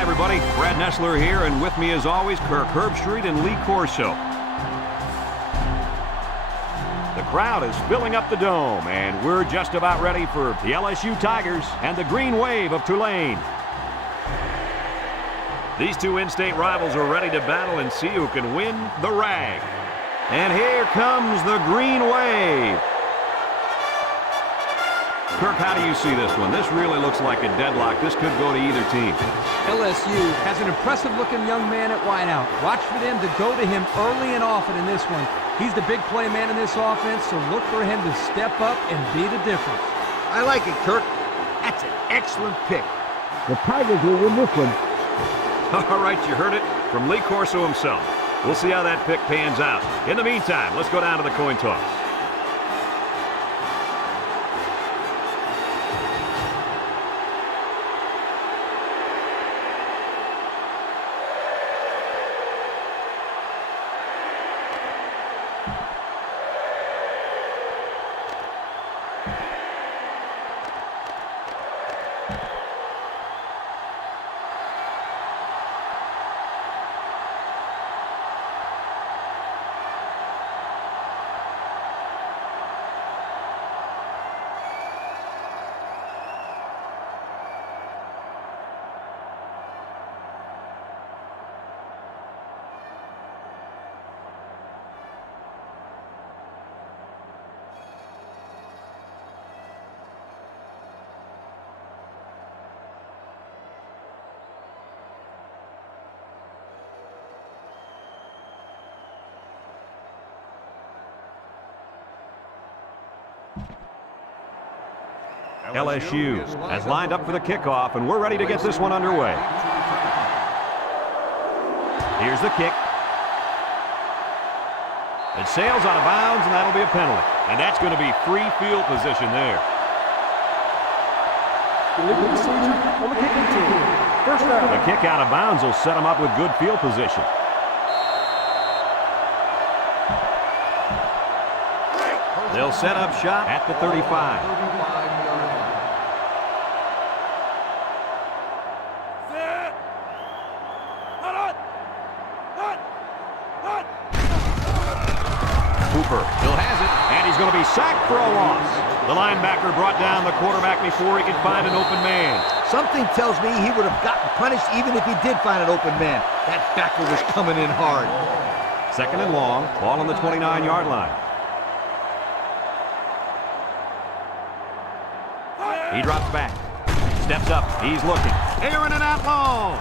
Hi, everybody. Brad Nessler here, and with me, as always, Kirk Herbstreit and Lee Corso. The crowd is filling up the dome, and we're just about ready for the LSU Tigers and the Green Wave of Tulane. These two in-state rivals are ready to battle and see who can win the rag. And here comes the Green Wave. Kirk, how do you see this one? This really looks like a deadlock. This could go to either team. LSU has an impressive-looking young man at wideout. Watch for them to go to him early and often in this one. He's the big play man in this offense, so look for him to step up and be the difference. I like it, Kirk. That's an excellent pick. The Tigers will win this one. All right, you heard it from Lee Corso himself. We'll see how that pick pans out. In the meantime, let's go down to the coin toss. LSU has lined up for the kickoff, and we're ready to get this one underway. Here's the kick. It sails out of bounds, and that'll be a penalty. And that's going to be free field position there. The kick out of bounds will set them up with good field position. They'll set up shop at the 35. Cooper still has it, and he's going to be sacked for a loss. The linebacker brought down the quarterback before he could find an open man. Something tells me he would have gotten punished even if he did find an open man. That backer was coming in hard. Second and long, ball on the 29-yard line. He drops back, steps up, he's looking. Airing it out long.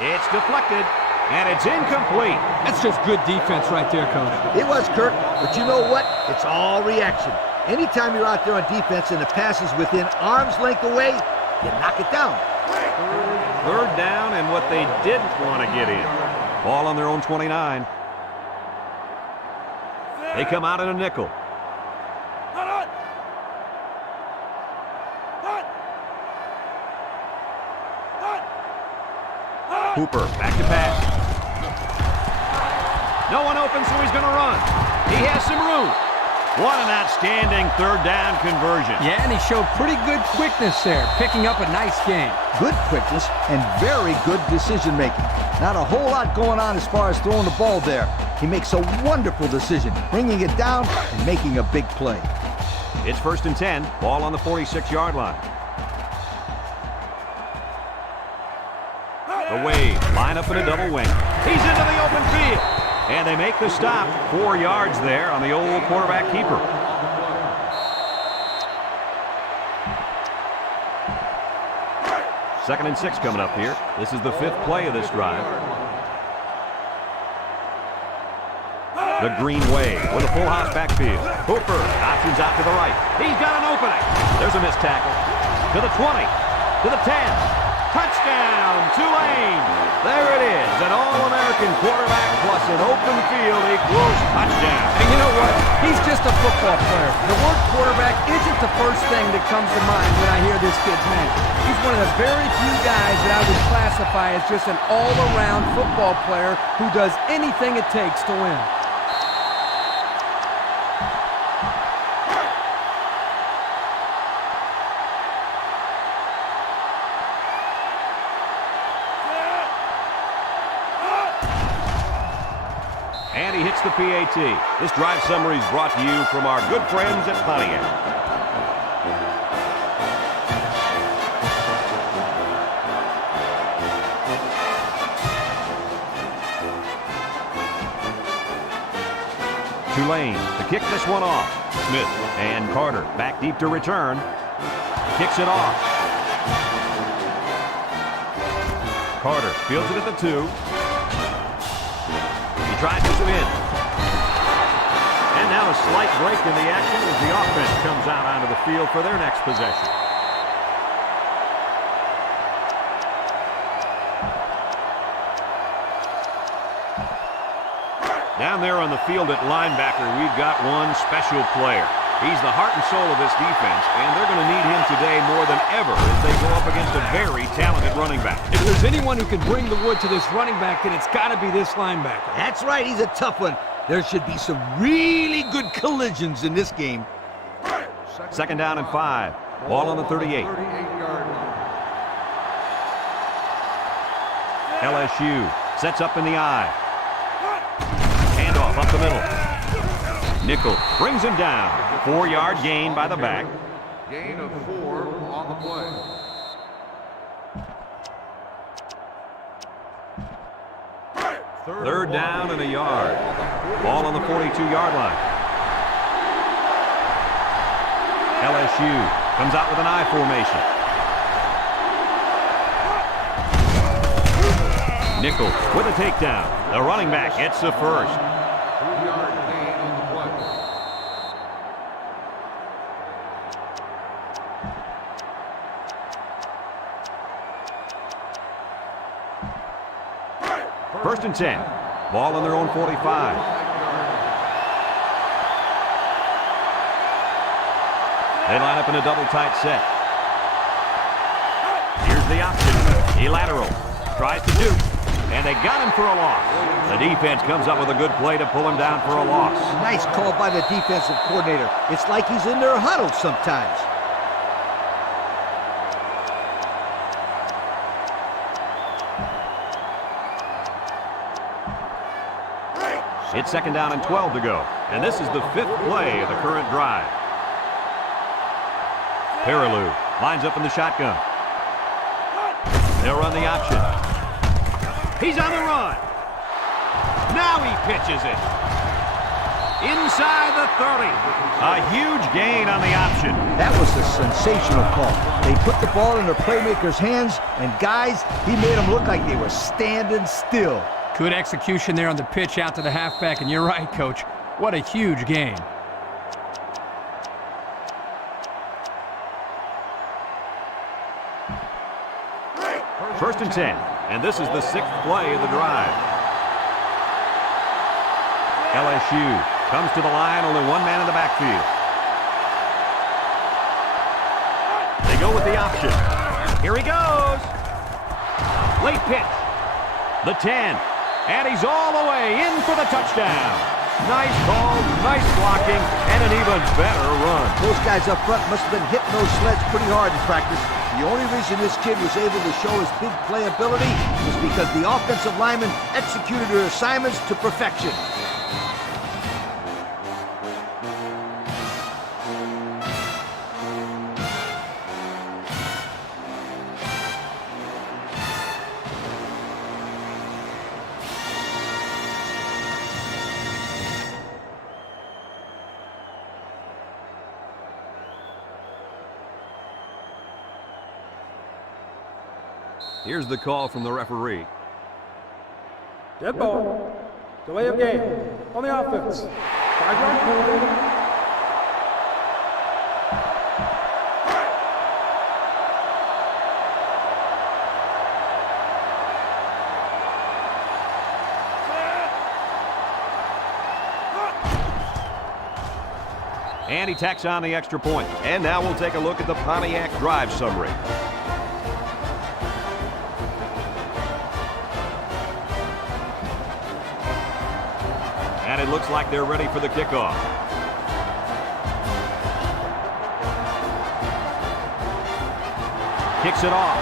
It's deflected, and it's incomplete. That's just good defense right there, Coach. It was, Kirk, but you know what? It's all reaction. Anytime you're out there on defense and the pass is within arm's length away, you knock it down. Third down and what they didn't want to get in. Ball on their own 29. They come out in a nickel. Cooper, back to pass. No one open, so he's going to run. He has some room. What an outstanding third down conversion. Yeah, and he showed pretty good quickness there, picking up a nice gain. Good quickness and very good decision-making. Not a whole lot going on as far as throwing the ball there. He makes a wonderful decision, bringing it down and making a big play. It's 1st and 10, ball on the 46-yard line. The Wave line up in a double wing. He's into the open field. And they make the stop. 4 yards there on the old quarterback keeper. Second and 6 coming up here. This is the 5th play of this drive. The Green Wave with a full house backfield. Hooper options out to the right. He's got an opening. There's a missed tackle. To the 20. To the 10. Touchdown, Tulane! There it is, an All-American quarterback plus an open field equals touchdown. And you know what? He's just a football player. The word quarterback isn't the first thing that comes to mind when I hear this kid's name. He's one of the very few guys that I would classify as just an all-around football player who does anything it takes to win. And he hits the PAT. This drive summary is brought to you from our good friends at Pontiac. Tulane to kick this one off. Smith and Carter back deep to return. Kicks it off. Carter fields it at the 2. He tries to spin. And now a slight break in the action as the offense comes out onto the field for their next possession. Down there on the field at linebacker, we've got one special player. He's the heart and soul of this defense, and they're going to need him today more than ever as they go up against a very talented running back. If there's anyone who can bring the wood to this running back, then it's got to be this linebacker. That's right, he's a tough one. There should be some really good collisions in this game. Second down and 5. Ball on the 38. LSU sets up in the I. Handoff up the middle. Nickel brings him down. 4-yard gain by the back. Gain of 4 on the play. Third down and a yard. Ball on the 42-yard line. LSU comes out with an I formation. Nickel with a takedown. The running back gets the first. 2-yard gain on the play. First and 10. Ball on their own 45. They line up in a double tight set. Here's the option. He lateral. Tries to duke. And they got him for a loss. The defense comes up with a good play to pull him down for a loss. Nice call by the defensive coordinator. It's like he's in their huddle sometimes. It's second down and 12 to go. And this is the 5th play of the current drive. Peterson lines up in the shotgun. They'll run the option. He's on the run. Now he pitches it. Inside the 30. A huge gain on the option. That was a sensational call. They put the ball in their playmaker's hands, and guys, he made them look like they were standing still. Good execution there on the pitch out to the halfback, and you're right, Coach. What a huge gain. First and 10, and this is the 6th play of the drive. LSU comes to the line, only one man in the backfield. They go with the option. Here he goes. Late pitch. The 10. And he's all the way in for the touchdown. Nice call, nice blocking, and an even better run. Those guys up front must have been hitting those sleds pretty hard in practice. The only reason this kid was able to show his big playability was because the offensive linemen executed their assignments to perfection. Here's the call from the referee. Dead ball. Delay of game on the offense. 5-yard penalty. And he tacks on the extra point. And now we'll take a look at the Pontiac drive summary. And it looks like they're ready for the kickoff. Kicks it off.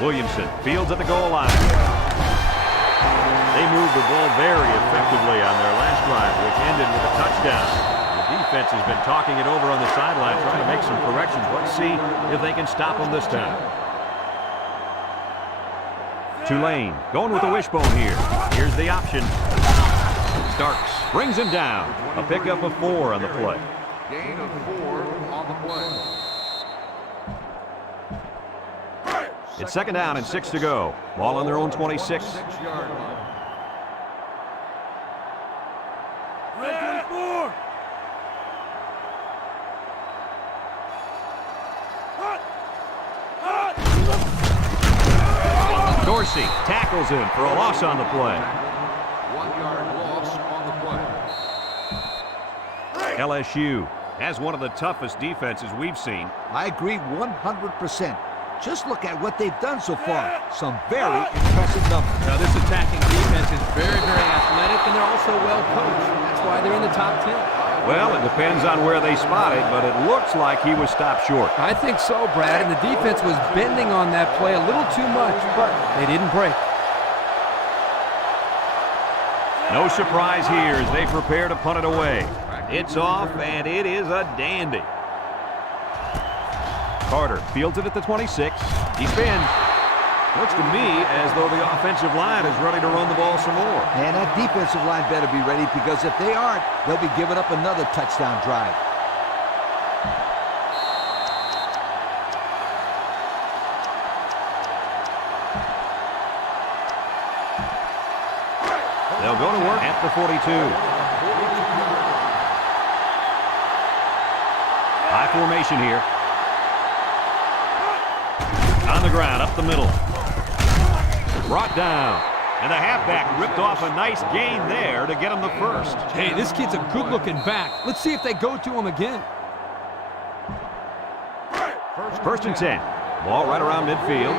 Williamson fields at the goal line. They moved the ball very effectively on their last drive, which ended with a touchdown. The defense has been talking it over on the sideline, trying to make some corrections. Let's see if they can stop them this time. Tulane going with the wishbone here. Here's the option. Starks brings him down. A pickup of 4 on the play. Gain of 4 on the play. It's 2nd down and 6 to go. Ball on their own 26. 6-yard line. Red 24. Dorsey tackles him for a loss on the play. 1-yard loss on the play. LSU has one of the toughest defenses we've seen. I agree 100%. Just look at what they've done so far. Some very impressive numbers. Now, this attacking defense is very, very athletic, and they're also well coached. That's why they're in the top 10. Well, it depends on where they spot it, but it looks like he was stopped short. I think so, Brad, and the defense was bending on that play a little too much, but they didn't break. No surprise here as they prepare to punt it away. It's off, and it is a dandy. Carter fields it at the 26. He spins. Looks to me as though the offensive line is ready to run the ball some more. And that defensive line better be ready, because if they aren't, they'll be giving up another touchdown drive. They'll go to work at the 42. High formation here. On the ground, up the middle. Brought down. And the halfback ripped off a nice gain there to get him the first. Hey, this kid's a good-looking back. Let's see if they go to him again. 1st and 10. Ball right around midfield.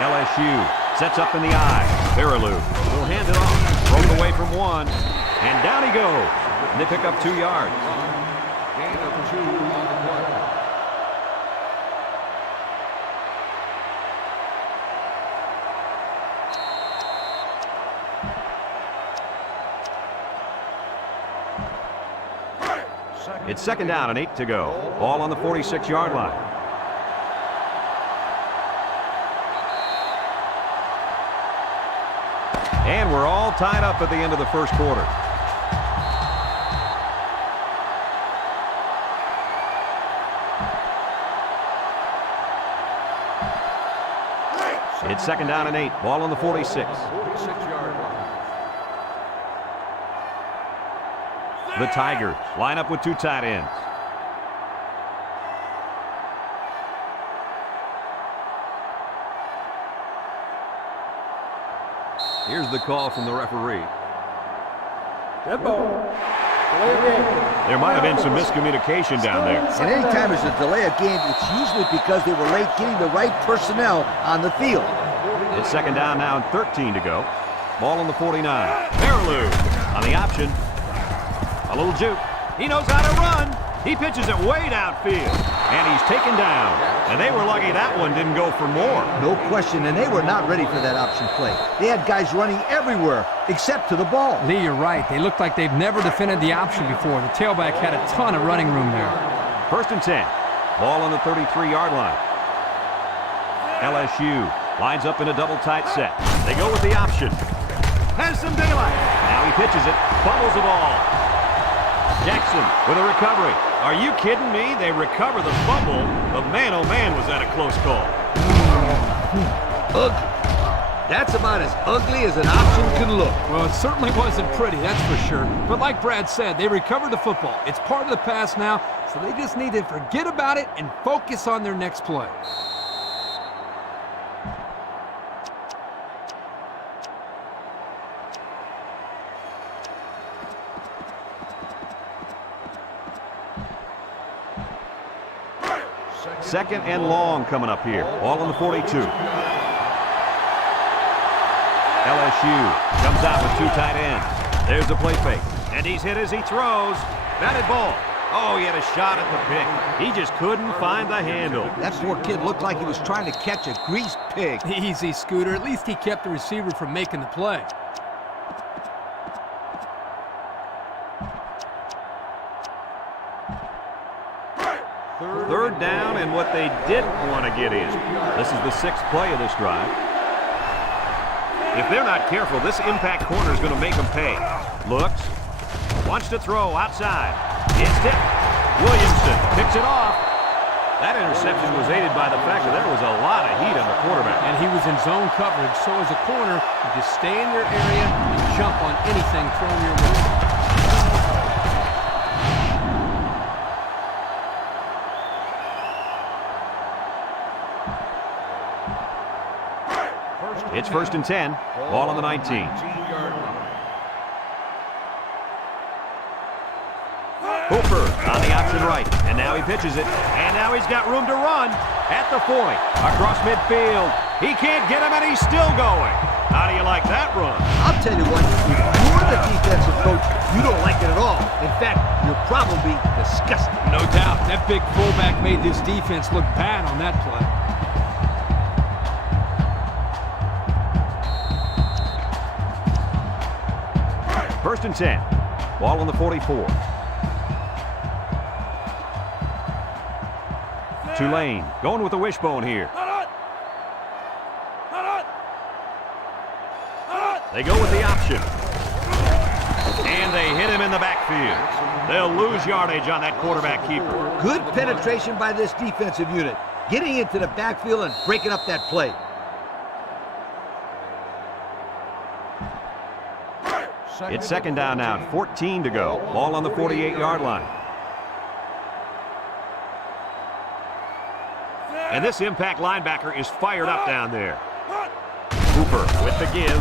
LSU sets up in the eye. Peterson will hand it off. Broke away from 1. And down he goes. And they pick up 2 yards. Gain of 2 on the play. It's 2nd down and 8 to go. Ball on the 46-yard line. And we're all tied up at the end of the first quarter. It's 2nd down and 8. Ball on the 46. 46-yard line. The Tigers line up with 2 tight ends. Here's the call from the referee. Dead ball. Delay of game. There might have been some miscommunication down there. And anytime there's a delay of game, it's usually because they were late getting the right personnel on the field. It's 2nd down now and 13 to go. Ball on the 49. Peterson on the option. A little juke. He knows how to run. He pitches it way downfield. And he's taken down. And they were lucky that one didn't go for more. No question, and they were not ready for that option play. They had guys running everywhere except to the ball. Lee, you're right. They look like they've never defended the option before. The tailback had a ton of running room there. 1st and 10. Ball on the 33-yard line. LSU lines up in a double tight set. They go with the option. Has some daylight. Now he pitches it. Fumbles the ball. Jackson with a recovery. Are you kidding me? They recover the fumble, but man, oh man, was that a close call. Ugly. That's about as ugly as an option can look. Well, it certainly wasn't pretty, that's for sure. But like Brad said, they recovered the football. It's part of the pass now, so they just need to forget about it and focus on their next play. Second and long coming up here. Ball on the 42. LSU comes out with 2 tight ends. There's the play fake. And he's hit as he throws. Batted ball. Oh, he had a shot at the pick. He just couldn't find the handle. That poor kid looked like he was trying to catch a greased pig. Easy, Scooter. At least he kept the receiver from making the play. Third down and what they didn't want to get in. This is the 6th play of this drive. If they're not careful, this impact corner is going to make them pay. Looks. Wants to throw outside. It's tipped. Williamson picks it off. That interception was aided by the fact that there was a lot of heat on the quarterback. And he was in zone coverage, so as a corner, you just stay in your area and jump on anything thrown your way. It's 1st and 10. Ball on the 19. Hooper on the option right. And now he pitches it. And now he's got room to run at the 40. Across midfield. He can't get him, and he's still going. How do you like that run? I'll tell you what, if you're the defensive coach, you don't like it at all. In fact, you're probably disgusted. No doubt. That big fullback made this defense look bad on that play. 1st and 10. Ball on the 44. Tulane going with the wishbone here. They go with the option. And they hit him in the backfield. They'll lose yardage on that quarterback keeper. Good penetration by this defensive unit, getting into the backfield and breaking up that play. It's 2nd down now, 14 to go. Ball on the 48-yard line. And this impact linebacker is fired up down there. Hooper with the give.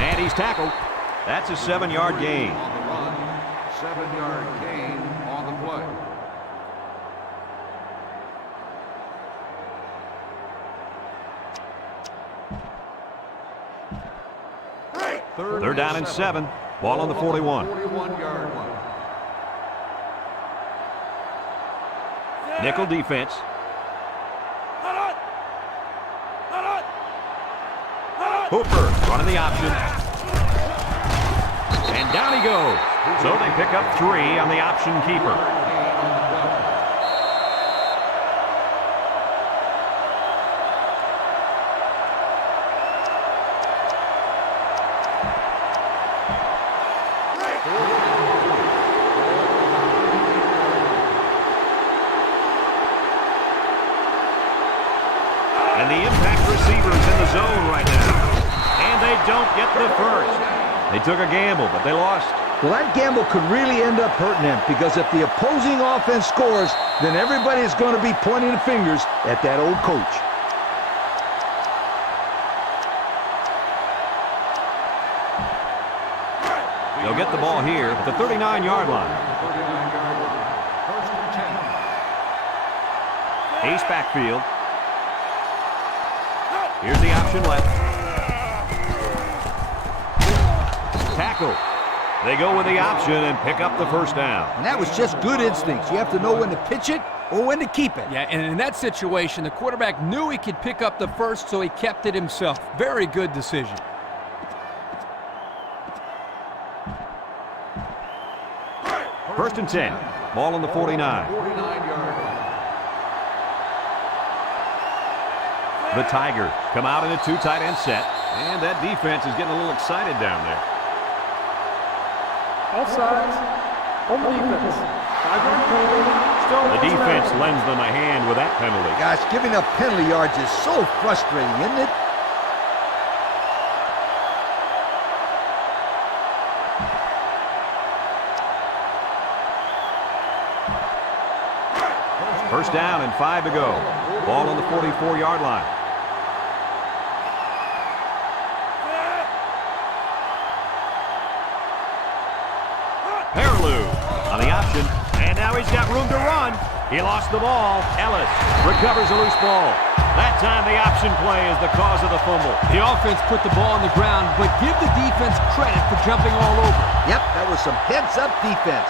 And he's tackled. That's a 7-yard gain. On the run, 7-yard gain on the play. They're down in 7. Ball on the 41. 41-yard line. Nickel defense. Hooper running the option. And down he goes. So they pick up 3 on the option keeper. And the impact receiver's in the zone right now. And they don't get the first. They took a gamble, but they lost. Well, that gamble could really end up hurting them, because if the opposing offense scores, then everybody's going to be pointing the fingers at that old coach. They'll get the ball here at the 39-yard line. 39-yard line. 1st and 10. Ace backfield. Here's the option left. Tackle. They go with the option and pick up the first down. And that was just good instincts. You have to know when to pitch it or when to keep it. Yeah, and in that situation, the quarterback knew he could pick up the first, so he kept it himself. Very good decision. First and 10. Ball on the 49. 49-yard line. The Tigers come out in a 2 tight end set. And that defense is getting a little excited down there. Offsides. On the defense. 5-yard penalty. Still The defense lends them a hand with that penalty. Gosh, giving up penalty yards is so frustrating, isn't it? First down and 5 to go. Ball on the 44-yard line. Perlew on the option, and now he's got room to run. He lost the ball. Ellis recovers a loose ball. That time the option play is the cause of the fumble. The offense put the ball on the ground, but give the defense credit for jumping all over. Yep, that was some heads-up defense.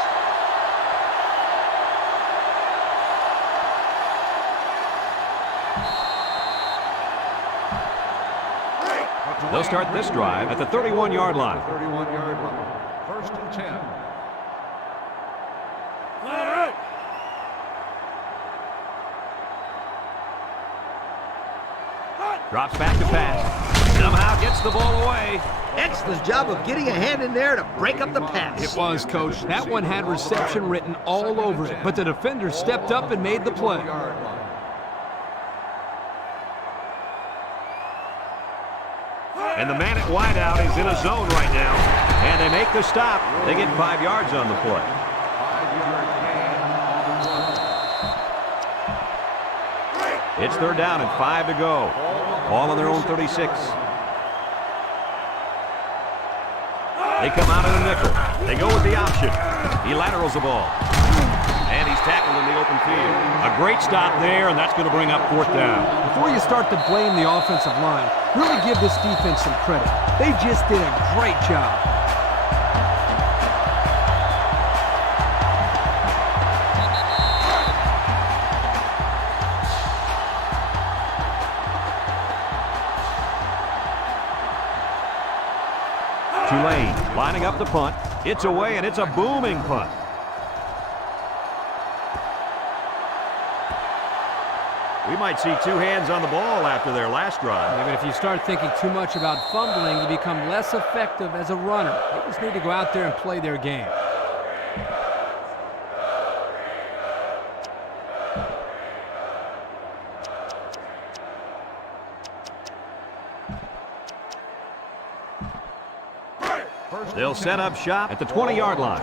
They'll start this drive at the 31-yard line. 31-yard line. 1st and 10. Drops back to pass. Somehow gets the ball away. Excellent job of getting a hand in there to break up the pass. It was, Coach. That one had reception written all over it, but the defender stepped up and made the play. And the man at wideout is in a zone right now. And they make the stop. They get 5 yards on the play. 5-yard gain on the play. It's 3rd down and 5 to go. Ball on their own 36. They come out in a nickel. They go with the option. He laterals the ball. And he's tackled in the open field. A great stop there, and that's going to bring up 4th down. Before you start to blame the offensive line, really give this defense some credit. They just did a great job. Tulane lining up the punt. It's away, and it's a booming punt. We might see 2 hands on the ball after their last drive. Yeah, but if you start thinking too much about fumbling, you become less effective as a runner. They just need to go out there and play their game. They'll set up shop at the 20-yard line.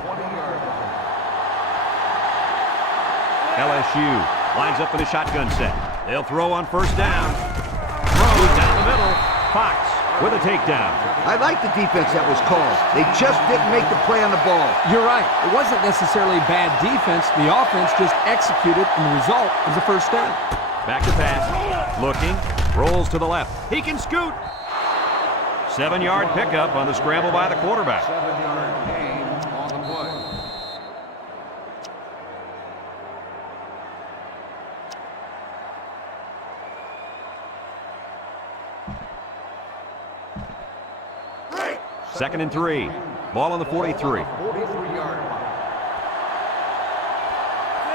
LSU lines up in a shotgun set. They'll throw on 1st down. Throws down the middle. Fox with a takedown. I like the defense that was called. They just didn't make the play on the ball. You're right. It wasn't necessarily bad defense. The offense just executed, and the result was a 1st down. Back to pass. Looking. Rolls to the left. He can scoot. 7-yard pickup on the scramble by the quarterback. 7-yard gain on the play. Second and 3. Ball on the 43. 43-yard line.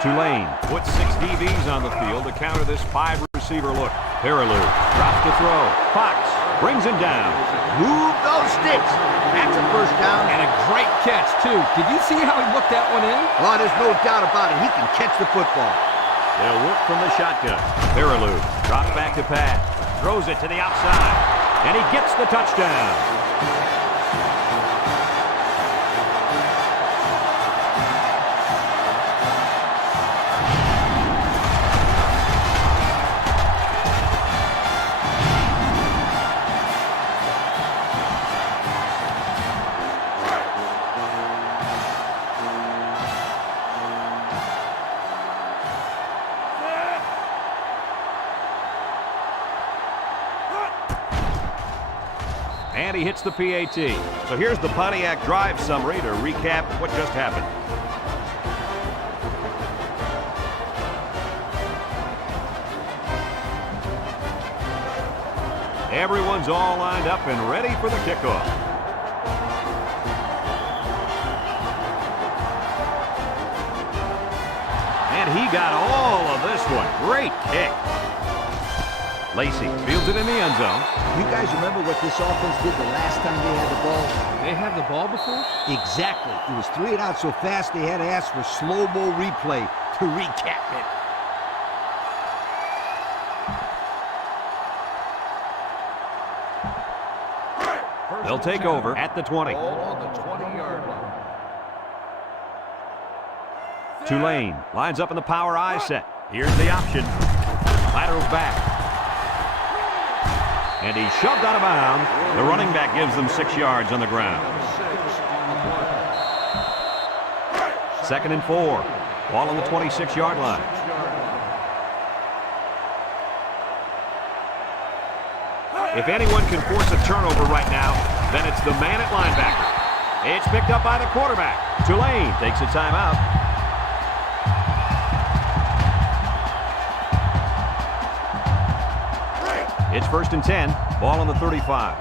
Tulane puts 6 DBs on the field to counter this 5-receiver look. Peterson drops to throw. Fox brings him down. Move those sticks. That's a 1st down. And a great catch, too. Did you see how he looked that one in? Oh, there's no doubt about it. He can catch the football. They'll work from the shotgun. Peterson drops back to pass. Throws it to the outside. And he gets the touchdown. And he hits the PAT. So here's the Pontiac drive summary to recap what just happened. Everyone's all lined up and ready for the kickoff. And he got all of this one. Great kick. Lacey fields it in the end zone. You guys remember what this offense did the last time they had the ball? They had the ball before? Exactly. It was 3 and out so fast they had to ask for slow-mo replay to recap it. They'll take over at the 20. Ball on the 20-yard line. Tulane lines up in the power I set. Here's the option. Laterals back. And he's shoved out of bounds. The running back gives them 6 yards on the ground. 6 on the play. 2nd and 4. Ball on the 26-yard line. If anyone can force a turnover right now, then it's the man at linebacker. It's picked up by the quarterback. Tulane takes a timeout. It's 1st and 10. Ball on the 35.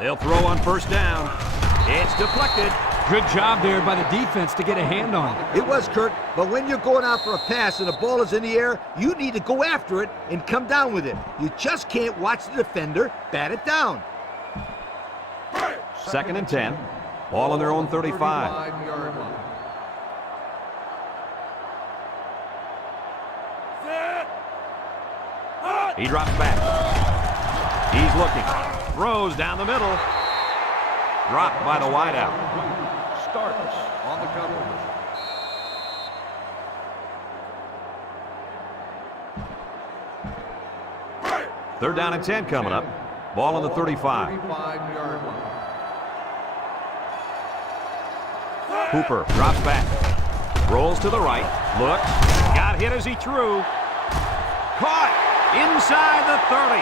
They'll throw on first down. It's deflected. Good job there by the defense to get a hand on it. It was, Kurt, but when you're going out for a pass and the ball is in the air, you need to go after it and come down with it. You just can't watch the defender bat it down. 2nd and 10. Ball on their own 35. 35-yard line. He drops back. He's looking. Throws down the middle. Dropped by the wideout. Starts on the cover. Third down and 10 coming up. Ball on the 35. 35-yard line. Hooper drops back. Rolls to the right. Looks. Got hit as he threw. Caught inside the 30.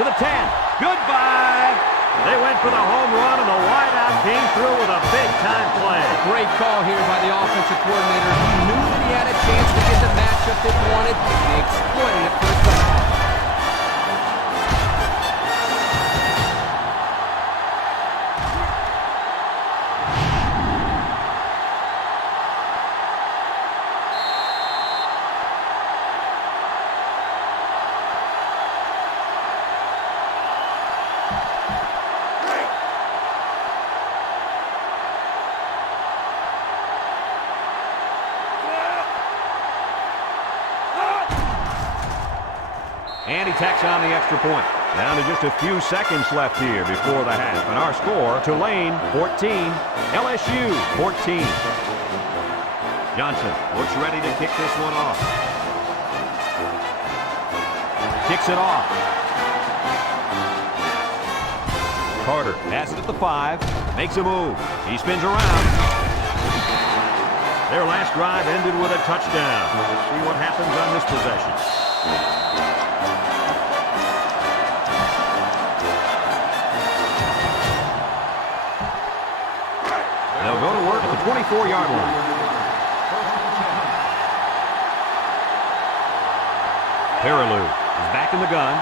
To the 10. Goodbye. They went for the home run, and the wideout came through with a big-time play. Great call here by the offensive coordinator. He knew that he had a chance to get the matchup that he wanted, and he exploited it for a touchdown. And he tacks on the extra point. Down to just a few seconds left here before the half. And our score, Tulane 14, LSU 14. Johnson looks ready to kick this one off. Kicks it off. Carter has it at the 5. Makes a move. He spins around. Their last drive ended with a touchdown. We'll see what happens on this possession. They'll go to work at the 24-yard line. Peterson is back in the gun.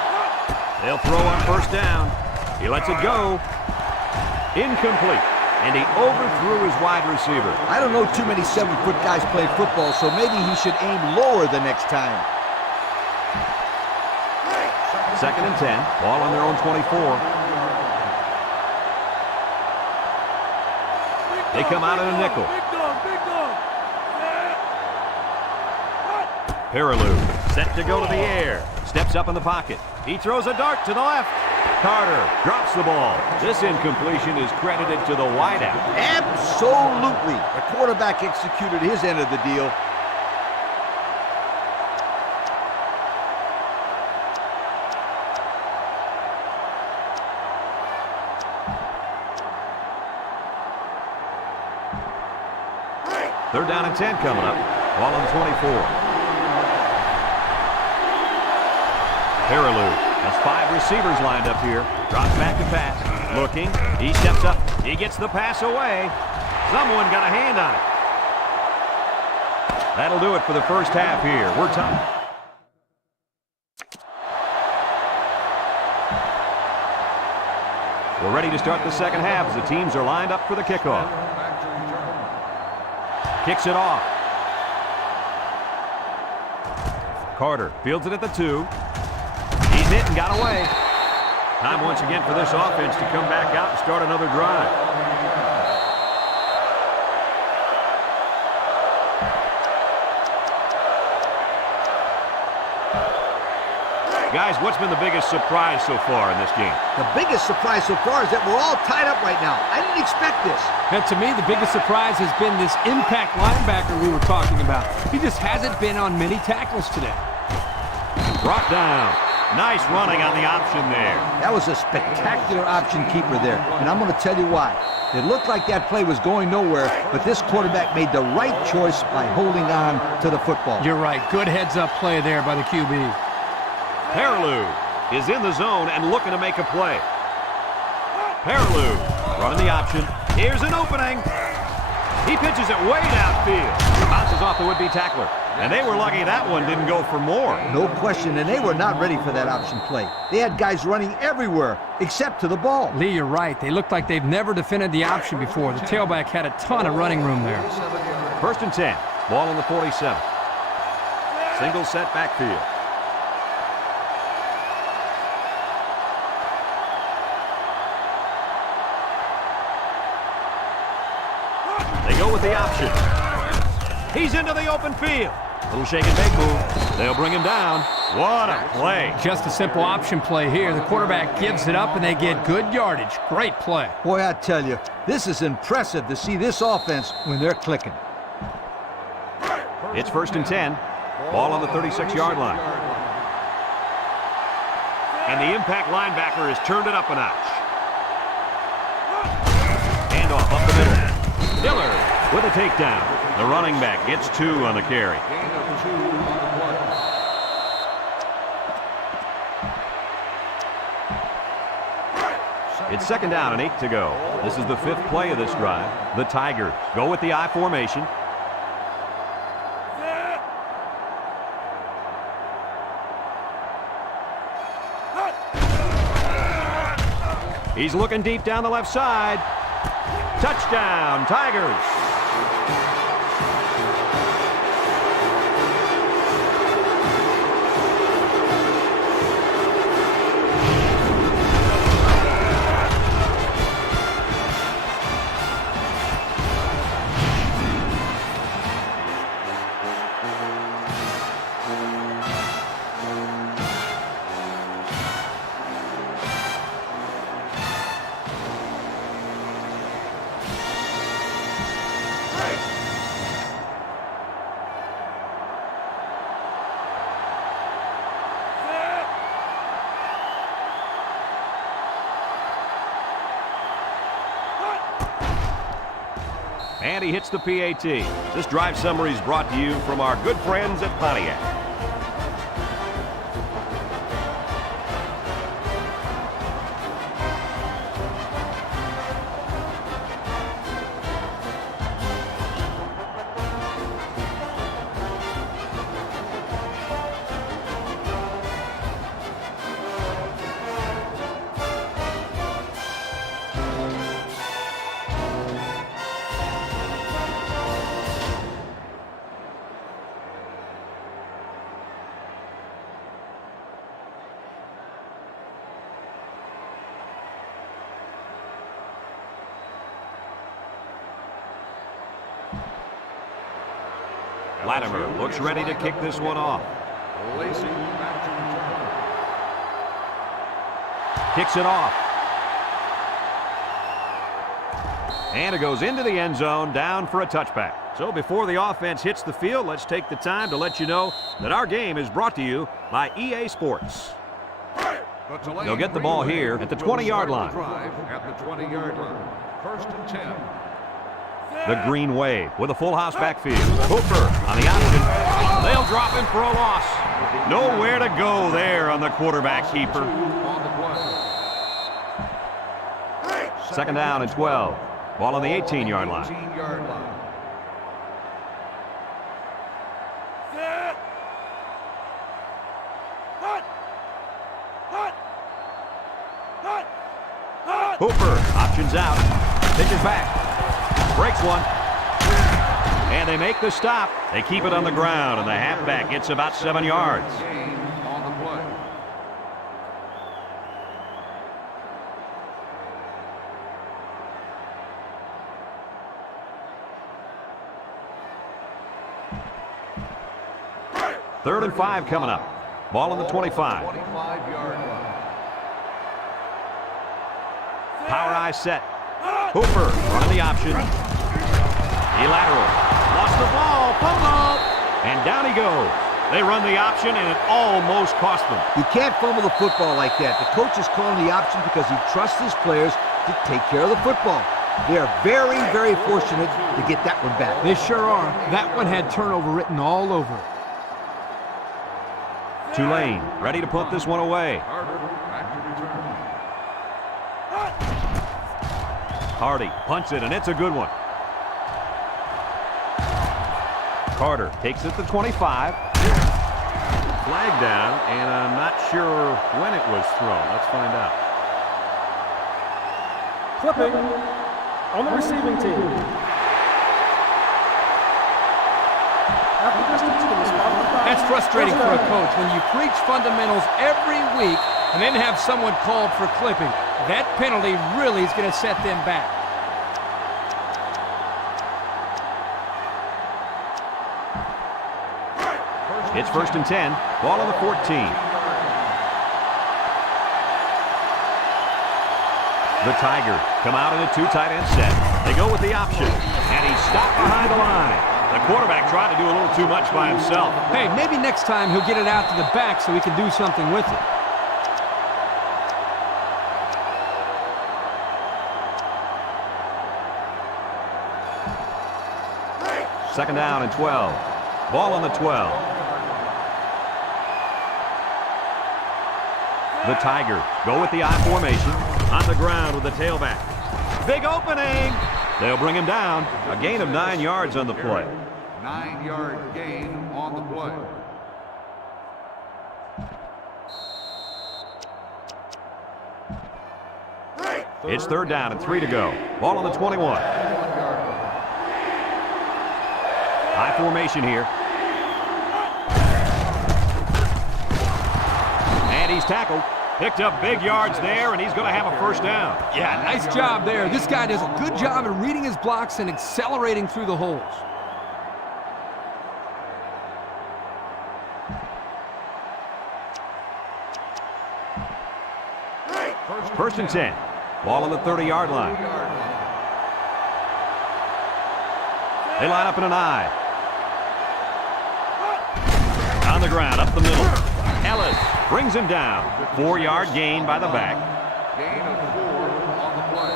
They'll throw on first down. He lets it go. Incomplete. And he overthrew his wide receiver. I don't know too many 7-foot guys play football, so maybe he should aim lower the next time. 2nd and 10. Ball on their own 24. They come out in a nickel. Peterson set to go to the air. Steps up in the pocket. He throws a dart to the left. Carter drops the ball. This incompletion is credited to the wideout. Absolutely. The quarterback executed his end of the deal. Third down and 10 coming up. Ball on the 24. Peterson has 5 receivers lined up here. Drops back to pass. Looking. He steps up. He gets the pass away. Someone got a hand on it. That'll do it for the first half here. We're tied. We're ready to start the second half as the teams are lined up for the kickoff. Kicks it off. Carter fields it at the 2. He's hit and got away. Time once again for this offense to come back out and start another drive. Guys, what's been the biggest surprise so far in this game? The biggest surprise so far is that we're all tied up right now. I didn't expect this. And to me, the biggest surprise has been this impact linebacker we were talking about. He just hasn't been on many tackles today. Brought down. Nice running on the option there. That was a spectacular option keeper there, and I'm going to tell you why. It looked like that play was going nowhere, but this quarterback made the right choice by holding on to the football. You're right. Good heads-up play there by the QB. Peterson is in the zone and looking to make a play. Peterson running the option. Here's an opening. He pitches it way downfield. Bounces off the would-be tackler. And they were lucky that one didn't go for more. No question, and they were not ready for that option play. They had guys running everywhere except to the ball. Lee, you're right. They looked like they've never defended the option before. The tailback had a ton of running room there. 1st and 10. Ball on the 47. Single set backfield. They go with the option. He's into the open field. Little shake and bake move. They'll bring him down. What a play. Just a simple option play here. The quarterback gives it up and they get good yardage. Great play. Boy, I tell you, this is impressive to see this offense when they're clicking. It's 1st and 10. Ball on the 36-yard line. And the impact linebacker has turned it up a notch. Handoff up the middle. Dillard with a takedown. The running back gets 2 on the carry. It's 2nd down and 8 to go. This is the 5th play of this drive. The Tigers go with the I formation. He's looking deep down the left side. Touchdown, Tigers. And he hits the PAT. This drive summary is brought to you from our good friends at Pontiac. Latimer looks ready to kick this one off. Kicks it off. And it goes into the end zone, down for a touchback. So before the offense hits the field, let's take the time to let you know that our game is brought to you by EA Sports. They'll get the ball here at the 20-yard line. At the 20-yard line. 1st and 10. The Green Wave with a full house backfield. Hooper on the option. They'll drop him for a loss. Nowhere to go there on the quarterback keeper. 2nd down and 12. Ball on the 18-yard line. Hooper options out. Pitches back. Breaks one. And they make the stop. They keep it on the ground, and the halfback gets about 7 yards. On the play. Third and 5 coming up. Ball on the 25. 25-yard line. Power eye set. Hooper running the option. He lateral. Lost the ball. Fumble. And down he goes. They run the option, and it almost cost them. You can't fumble the football like that. The coach is calling the option because he trusts his players to take care of the football. They are very, very fortunate to get that one back. They sure are. That one had turnover written all over it. Tulane ready to punt this one away. Hardy punts it, and it's a good one. Carter takes it to 25. Flag down, and I'm not sure when it was thrown. Let's find out. Clipping on the receiving team. After distance to the spot. That's frustrating for a coach when you preach fundamentals every week and then have someone called for clipping. That penalty really is going to set them back. It's 1st and 10. Ball on the 14. The Tigers come out in a 2 tight end set. They go with the option, and he's stopped behind the line. The quarterback tried to do a little too much by himself. Hey, maybe next time he'll get it out to the back so he can do something with it. Second down and 12. Ball on the 12. The Tigers go with the I formation. On the ground with the tailback. Big opening. They'll bring him down. A gain of 9 yards on the play. 9-yard gain on the play. It's 3rd down and 3 to go. Ball on the 21. High formation here. And he's tackled. Picked up big yards there, and he's going to have a 1st down. Yeah, nice job there. This guy does a good job at reading his blocks and accelerating through the holes. First and 10. Ball on the 30-yard line. They line up in an I. On the ground, up the middle. Ellis brings him down. 4-yard gain by the back. Gain of 4 on the play.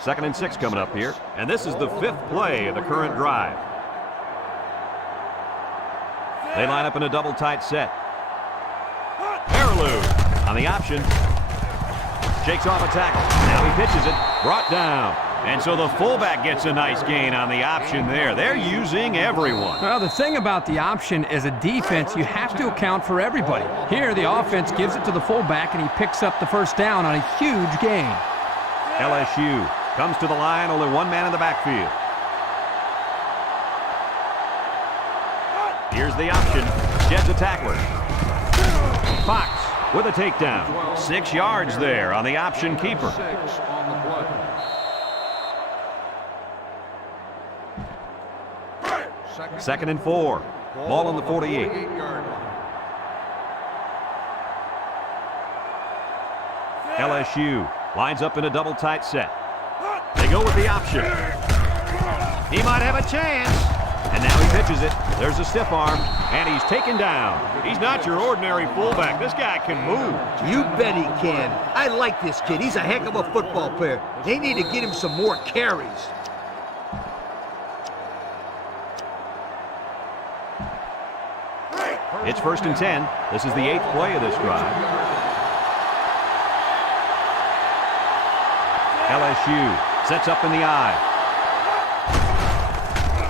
Second and 6 coming up here. And this is the 5th play of the current drive. They line up in a double tight set. Paraloo on the option. Shakes off a tackle. Now he pitches it. Brought down. And so the fullback gets a nice gain on the option there. They're using everyone. Well, the thing about the option is a defense, you have to account for everybody. Here, the offense gives it to the fullback, and he picks up the 1st down on a huge gain. LSU comes to the line, only 1 man in the backfield. Here's the option. Sheds a tackler. Fox with a takedown. 6 yards there on the option keeper. 6 on the play. Second and 4. Ball on the 48. 48-yard line. LSU lines up in a double tight set. They go with the option. He might have a chance. And now he pitches it. There's a stiff arm, and he's taken down. He's not your ordinary fullback. This guy can move. You bet he can. I like this kid. He's a heck of a football player. They need to get him some more carries. It's 1st and 10. This is the 8th play of this drive. LSU sets up in the I.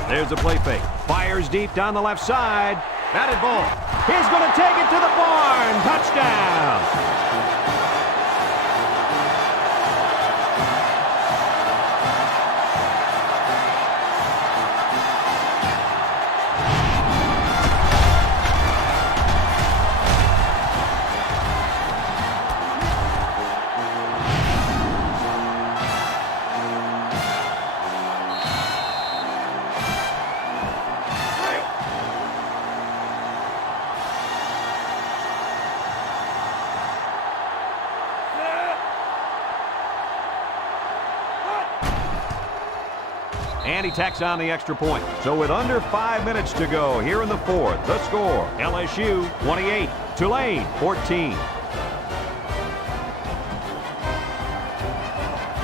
There's a play fake. Fires deep down the left side. Batted ball. He's going to take it to the barn. Touchdown. And he tacks on the extra point. So with under 5 minutes to go here in the 4th, the score, LSU 28, Tulane 14.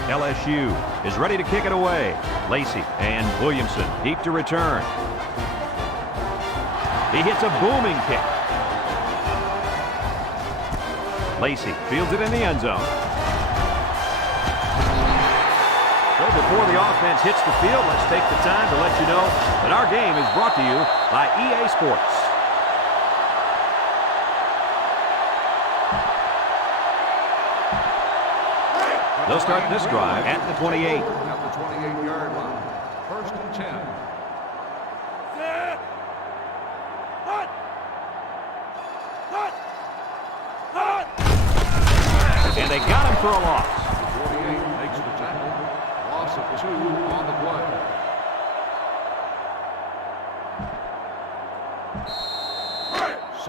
LSU is ready to kick it away. Lacey and Williamson deep to return. He hits a booming kick. Lacey fields it in the end zone. So before the offense hits the field, let's take the time to let you know that our game is brought to you by EA Sports. They'll start this drive at the 28. At the 28-yard line. First and 10. And they got him for a loss. 48 makes the tackle. Loss of 2 on the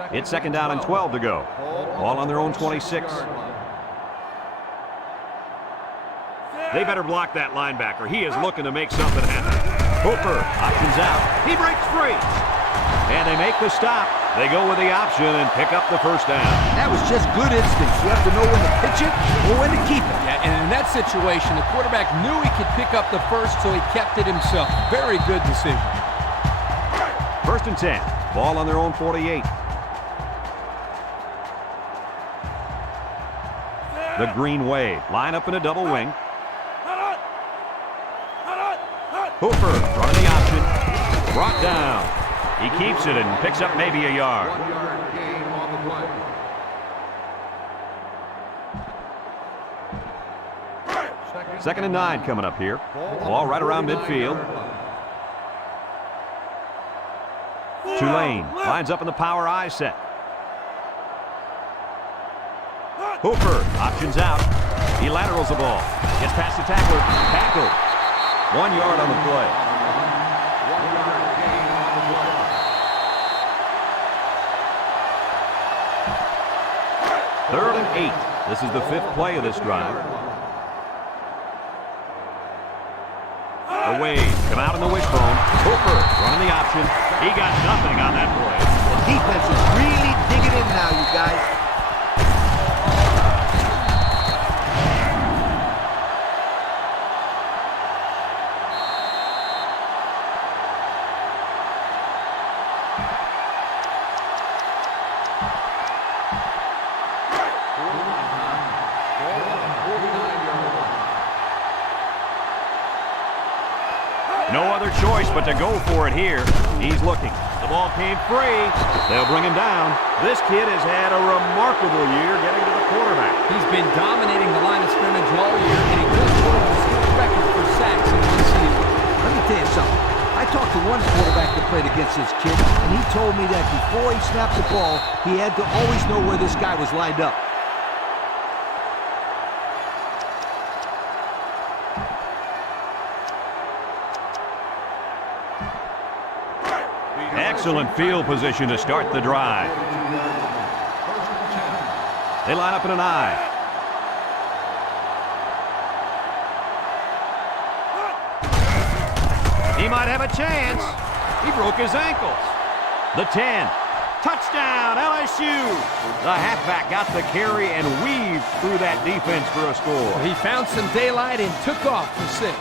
play. It's second down and 12 to go. Ball on their own 26. They better block that linebacker. He is looking to make something happen. Hooper options out. He breaks free. And they make the stop. They go with the option and pick up the first down. That was just good instincts. You have to know when to pitch it or when to keep it. Yeah, and in that situation, the quarterback knew he could pick up the first, so he kept it himself. Very good decision. First and 10. Ball on their own 48. The Green Wave. Line up in a double wing. Hooper running the option. Brought down. He keeps it and picks up maybe a yard. 1-yard gain on the play. Second and 9 coming up here. Ball right around midfield. Tulane lines up in the power I set. Hooper options out. He laterals the ball. Gets past the tackler. Tackled. 1 yard on the play. 1-yard gain on the play. Third and 8. This is the 5th play of this drive. The Wave come out in the wishbone. Hooper running the option. He got nothing on that play. The defense is really digging in now, you guys. No other choice but to go for it here. He's looking. The ball came free. They'll bring him down. This kid has had a remarkable year getting to the quarterback. He's been dominating the line of scrimmage all year, and he just broke the school record for sacks in one season. Let me tell you something. I talked to one quarterback that played against this kid, and he told me that before he snapped the ball, he had to always know where this guy was lined up. Excellent field position to start the drive. They line up in an I. He might have a chance. He broke his ankles. The 10. Touchdown, LSU. The halfback got the carry and weaved through that defense for a score. He found some daylight and took off for 6.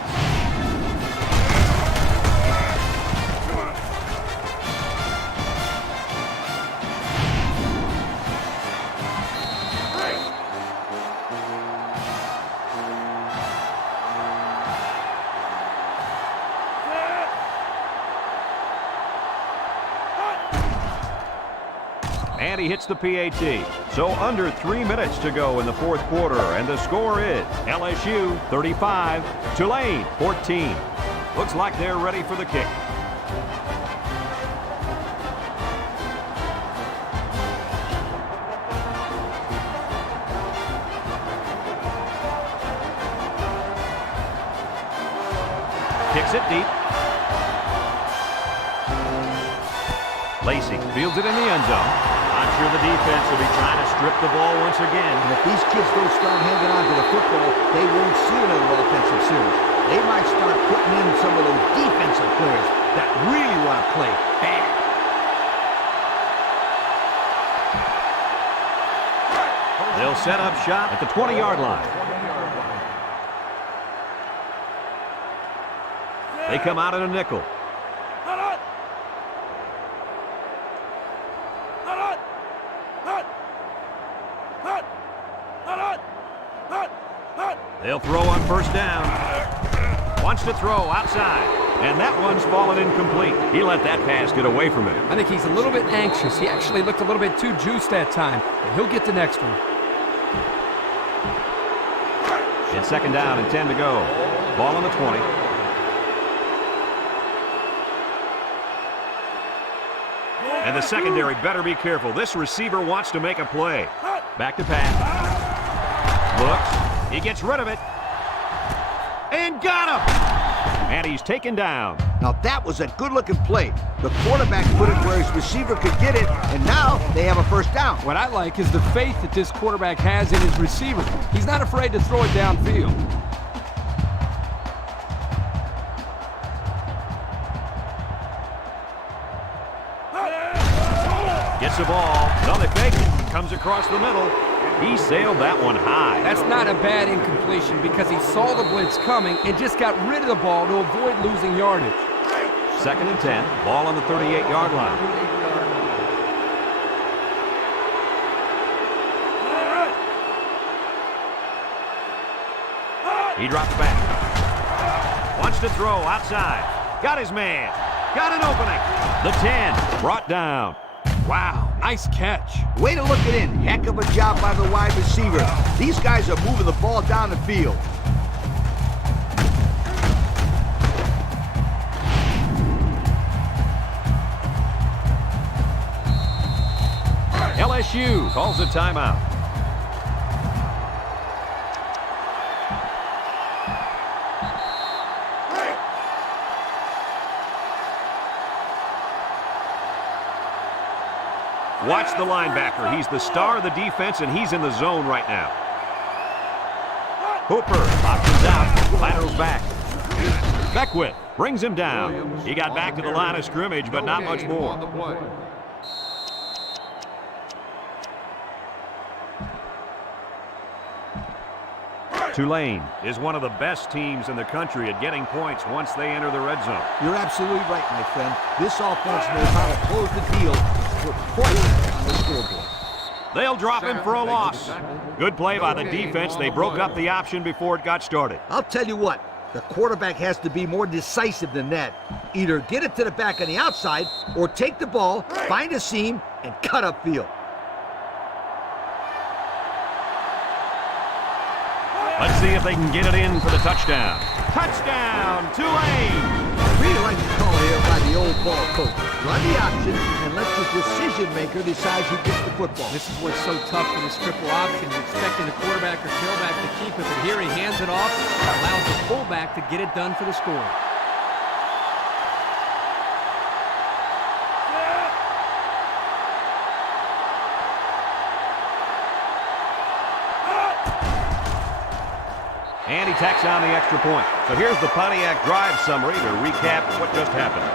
And he hits the PAT. So under 3 minutes to go in the fourth quarter, and the score is LSU 35, Tulane 14. Looks like they're ready for the kick. Kicks it deep. Lacey fields it in the end zone. I'm sure the defense will be trying to strip the ball once again. And if these kids don't start hanging on to the football, they won't see another offensive series. They might start putting in some of those defensive players that really want to play bad. They'll set up shop at the 20-yard line. They come out in a nickel. They'll throw on first down. Wants to throw outside. And that one's fallen incomplete. He let that pass get away from him. I think he's a little bit anxious. He actually looked a little bit too juiced that time. But he'll get the next one. It's second down and 10 to go. Ball on the 20. And the secondary better be careful. This receiver wants to make a play. Back to pass. Looks. He gets rid of it. And got him! And he's taken down. Now that was a good-looking play. The quarterback put it where his receiver could get it, and now they have a first down. What I like is the faith that this quarterback has in his receiver. He's not afraid to throw it downfield. Gets the ball. No, they fake it. Comes across the middle. He sailed that one high. That's not a bad incompletion because he saw the blitz coming and just got rid of the ball to avoid losing yardage. Second and 10. Ball on the 38-yard line. He drops back. Wants to throw outside. Got his man. Got an opening. The 10. Brought down. Wow, nice catch. Way to look it in. Heck of a job by the wide receiver. These guys are moving the ball down the field. LSU calls a timeout. Watch the linebacker. He's the star of the defense, and he's in the zone right now. Hooper options out, laterals back. Beckwith brings him down. He got back to the line of scrimmage, but not much more. Tulane is one of the best teams in the country at getting points once they enter the red zone. You're absolutely right, my friend. This offense knows how to close the deal for points on the scoreboard. They'll drop him for a loss. Good play by the defense. They broke up the option before it got started. I'll tell you what, the quarterback has to be more decisive than that. Either get it to the back on the outside or take the ball, find a seam, and cut upfield. Let's see if they can get it in for the touchdown. Touchdown, Tulane! I really like the call here by the old ball coach. Run the option and let the decision maker decide who gets the football. This is what's so tough for this triple option. You're expecting the quarterback or tailback to keep it, but here he hands it off, allows the fullback to get it done for the score. And he tacks on the extra point. So here's the Pontiac drive summary to recap what just happened.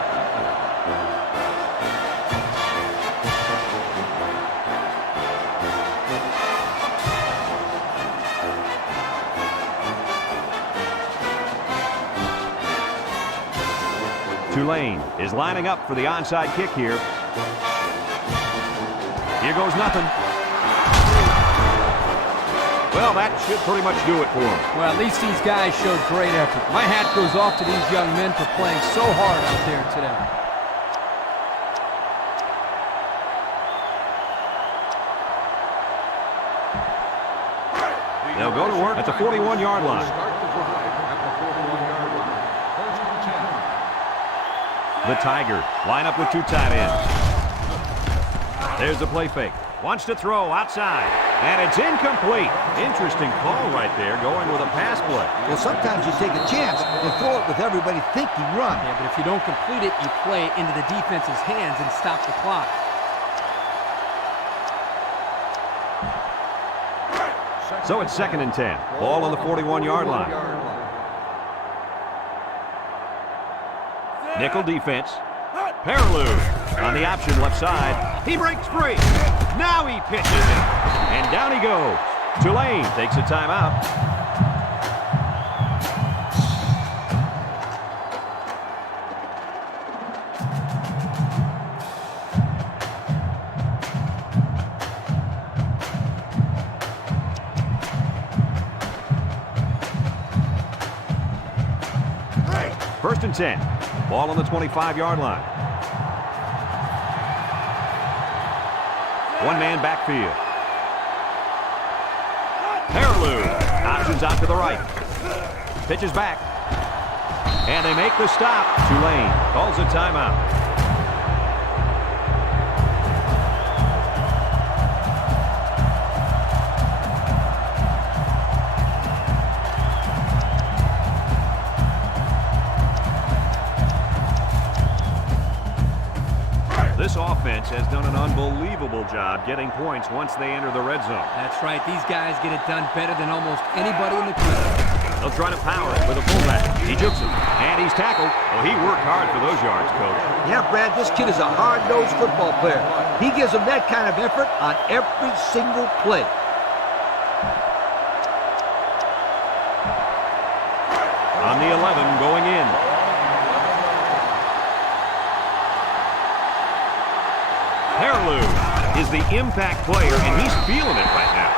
Tulane is lining up for the onside kick here. Here goes nothing. Well, that should pretty much do it for him. Well, at least these guys showed great effort. My hat goes off to these young men for playing so hard out there today. They'll go to work at the 41-yard line. The Tigers line up with two tight ends. There's the play fake. Wants to throw outside. And it's incomplete. Interesting call right there, going with a pass play. Well, sometimes you take a chance and throw it with everybody thinking run. Yeah, but if you don't complete it, you play it into the defense's hands and stop the clock. So it's second and 10. Ball on the 41-yard line. Nickel defense. Peterson on the option left side. He breaks free. Now he pitches it. And down he goes. Tulane takes a timeout. First and 10. Ball on the 25-yard line. One-man backfield. Peterson options out to the right. Pitches back. And they make the stop. Tulane calls a timeout. This offense has done an unbelievable job getting points once they enter the red zone. That's right. These guys get it done better than almost anybody in the country. They'll try to power it with a fullback. He jukes him, and he's tackled. Well, he worked hard for those yards, Coach. Yeah, Brad, this kid is a hard-nosed football player. He gives them that kind of effort on every single play. On the 11, going in. Peterson is the impact player, and he's feeling it right now.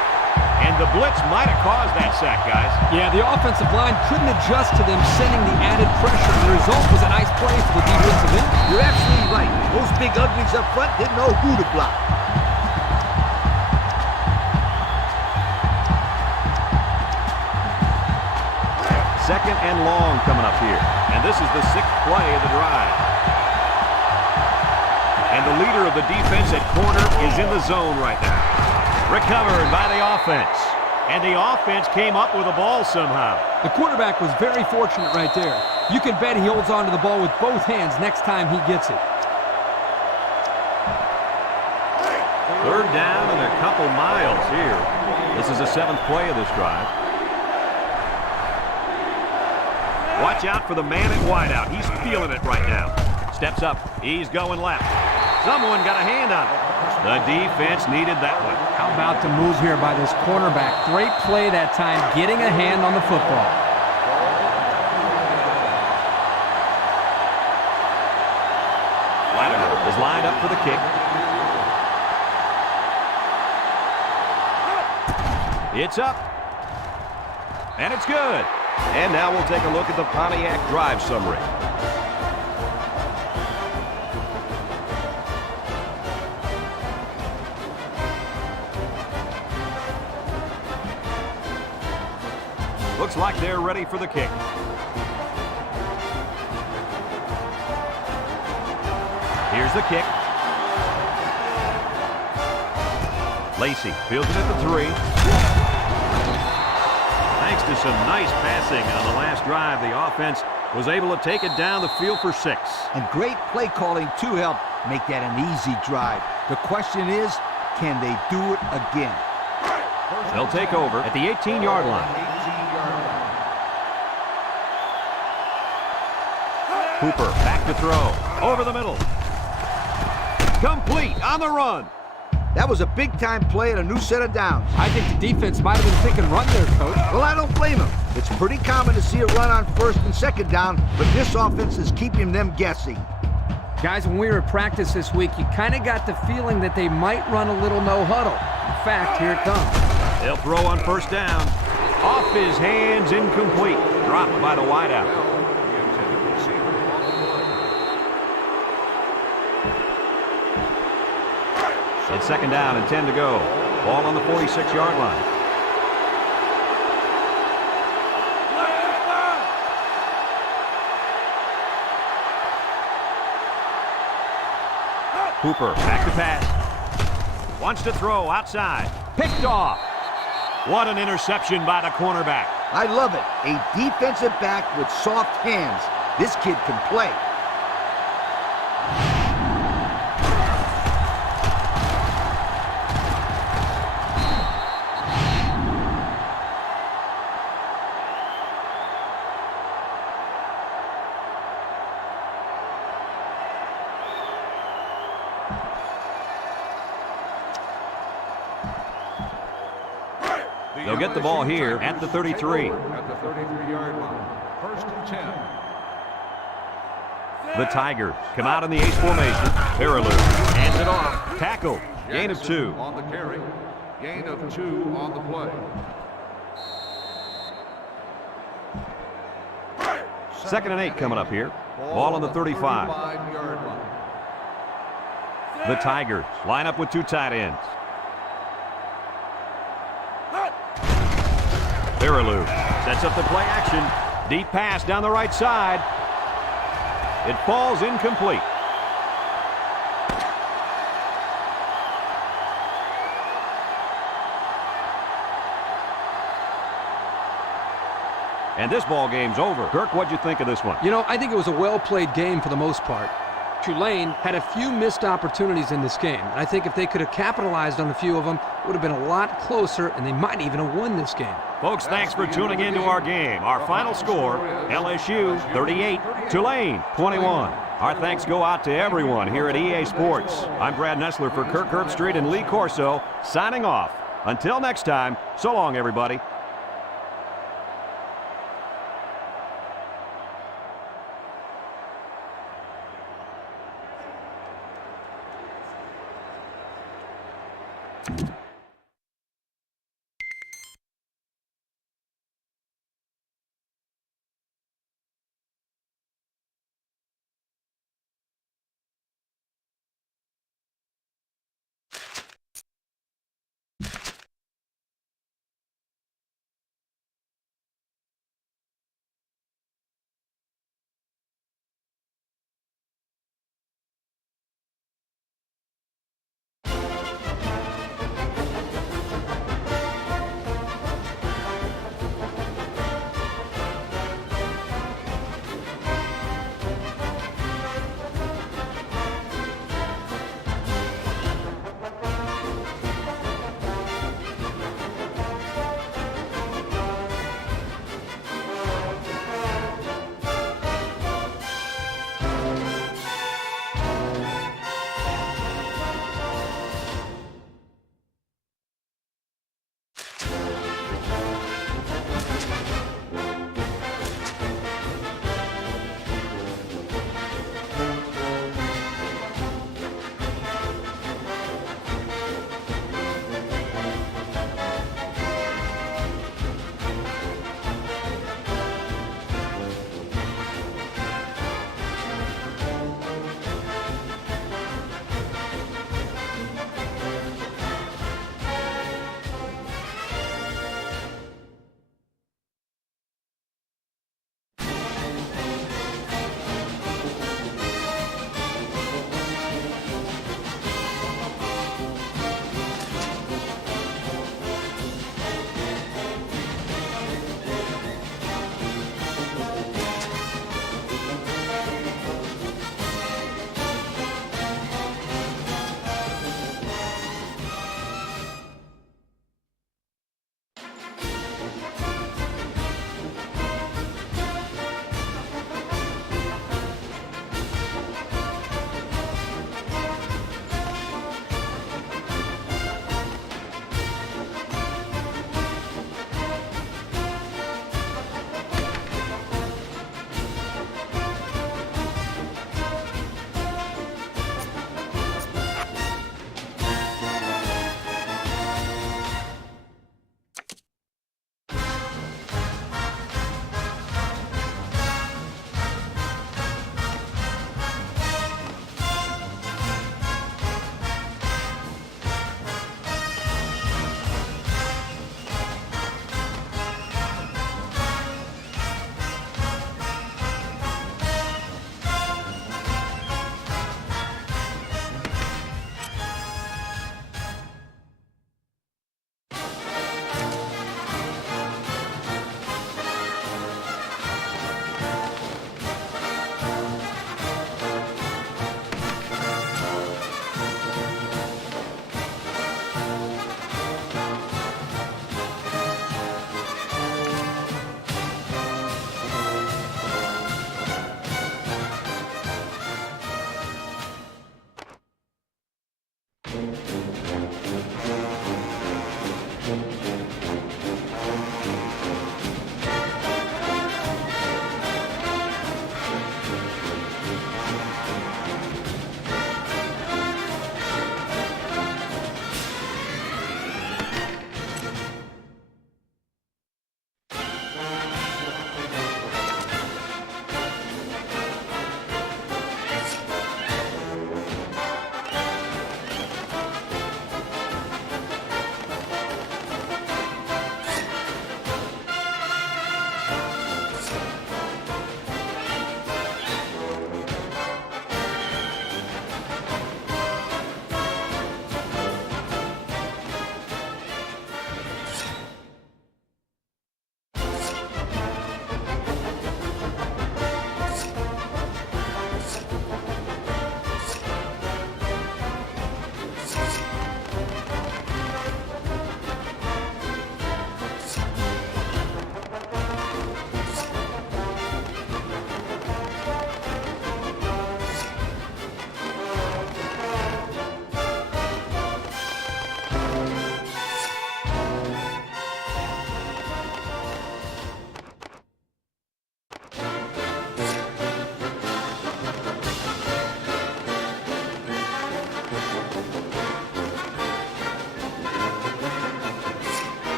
And the blitz might have caused that sack, guys. Yeah, the offensive line couldn't adjust to them sending the added pressure. The result was a nice play for the defensive end. You're absolutely right. Those big uglies up front didn't know who to block. Second and long coming up here. And this is the 6th play of the drive. And the leader of the defense at corner is in the zone right now. Recovered by the offense. And the offense came up with the ball somehow. The quarterback was very fortunate right there. You can bet he holds on to the ball with both hands next time he gets it. Third down and a couple miles here. This is the 7th play of this drive. Watch out for the man at wideout. He's feeling it right now. Steps up. He's going left. Someone got a hand on it. The defense needed that one. How about the move here by this cornerback? Great play that time, getting a hand on the football. Latimer is lined up for the kick. It's up. And it's good. And now we'll take a look at the Pontiac drive summary. Looks like they're ready for the kick. Here's the kick. Lacey fields it at the 3. Thanks to some nice passing on the last drive, the offense was able to take it down the field for 6. And great play calling to help make that an easy drive. The question is, can they do it again? They'll take over at the 18-yard line. Hooper back to throw. Over the middle. Complete on the run. That was a big-time play and a new set of downs. I think the defense might have been thinking run there, Coach. Well, I don't blame him. It's pretty common to see a run on 1st and 2nd down, but this offense is keeping them guessing. Guys, when we were at practice this week, you kind of got the feeling that they might run a little no huddle. In fact, here it comes. They'll throw on 1st down. Off his hands, incomplete. Dropped by the wideout. It's 2nd down and 10 to go. Ball on the 46-yard line. Hooper back to pass. Wants to throw outside. Picked off. What an interception by the cornerback. I love it. A defensive back with soft hands. This kid can play. They'll get the ball here at the 33. At the 33-yard line. 1st and 10. The Tigers come out in the ace formation. Peterson hands it off. Tackle. Gain of 2. On the carry. Gain of 2 on the play. 2nd and 8 coming up here. Ball on the 35. 35-yard line. The Tigers line up with 2 tight ends. Baraloo sets up the play action. Deep pass down the right side. It falls incomplete. And this ball game's over. Kirk, what'd you think of this one? You know, I think it was a well-played game for the most part. Tulane had a few missed opportunities in this game. And I think if they could have capitalized on a few of them, it would have been a lot closer, and they might even have won this game. Folks, thanks for tuning into our game. Our final score, LSU 38, Tulane 21. Our thanks go out to everyone here at EA Sports. I'm Brad Nessler for Kirk Herbstreit and Lee Corso, signing off. Until next time, so long, everybody.